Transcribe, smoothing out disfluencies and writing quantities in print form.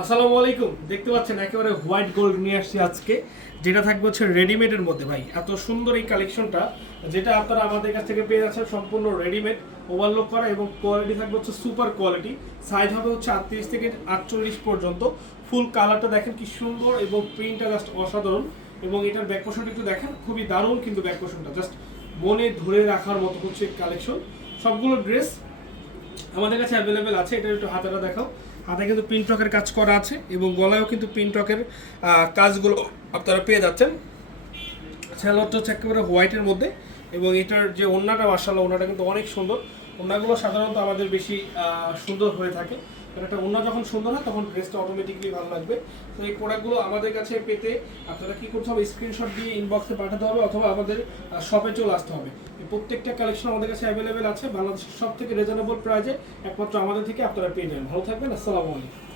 আসসালামু আলাইকুম। দেখতে পাচ্ছেন একেবারে হোয়াইট গোল্ড নিয়ে আসছি আজকে, যেটা থাকবে হচ্ছে রেডিমেডের মধ্যে। ভাই এত সুন্দর এই কালেকশনটা, যেটা আপনারা আমাদের কাছ থেকে পেয়ে যাচ্ছেন সম্পূর্ণ রেডিমেড, ওভারলোক করা, এবং কোয়ালিটি থাকবে হচ্ছে সুপার কোয়ালিটি। সাইজ হবে হচ্ছে 38 থেকে 48 পর্যন্ত। ফুল কালারটা দেখেন কি সুন্দর, এবং প্রিন্টটা জাস্ট অসাধারণ। এবং এটার ব্যাক পোর্শনটা একটু দেখেন, খুবই দারুণ, কিন্তু ব্যাক পোর্শনটা জাস্ট মনে ধরে রাখার মতো হচ্ছে কালেকশন। সবগুলো ড্রেস আমাদের কাছে অ্যাভেলেবেল আছে। এটা একটু হাতাটা দেখাও। হাতে কিন্তু প্রিন্টকের কাজ করা আছে, এবং গলায়ও কিন্তু প্রিন্টকের কাজগুলো আপনারা পেয়ে যাচ্ছেন। স্যালোয়ারটা হচ্ছে একেবারে হোয়াইটের মধ্যে, এবং এটার যে ওড়নাটা, মাশাআল্লাহ ওড়নাটা কিন্তু অনেক সুন্দর। ওড়নাগুলো সাধারণত আমাদের বেশি সুন্দর হয়ে থাকে, কারণ একটা ওড়না যখন সুন্দর হয় তখন ড্রেসটা অটোমেটিকলি ভালো লাগবে। তো এই প্রোডাক্টগুলো আমাদের কাছে পেতে আপনারা কী করতে হবে, স্ক্রিনশট দিয়ে ইনবক্সে পাঠাতে হবে, অথবা আমাদের শপে চলে আসতে হবে। এই প্রত্যেকটা কালেকশন আমাদের কাছে অ্যাভেলেবেল আছে বাংলাদেশের সব থেকে রিজনেবল প্রাইজে, একমাত্র আমাদের থেকে আপনারা পেয়ে যাবেন। ভালো থাকবেন, আসসালামু আলাইকুম।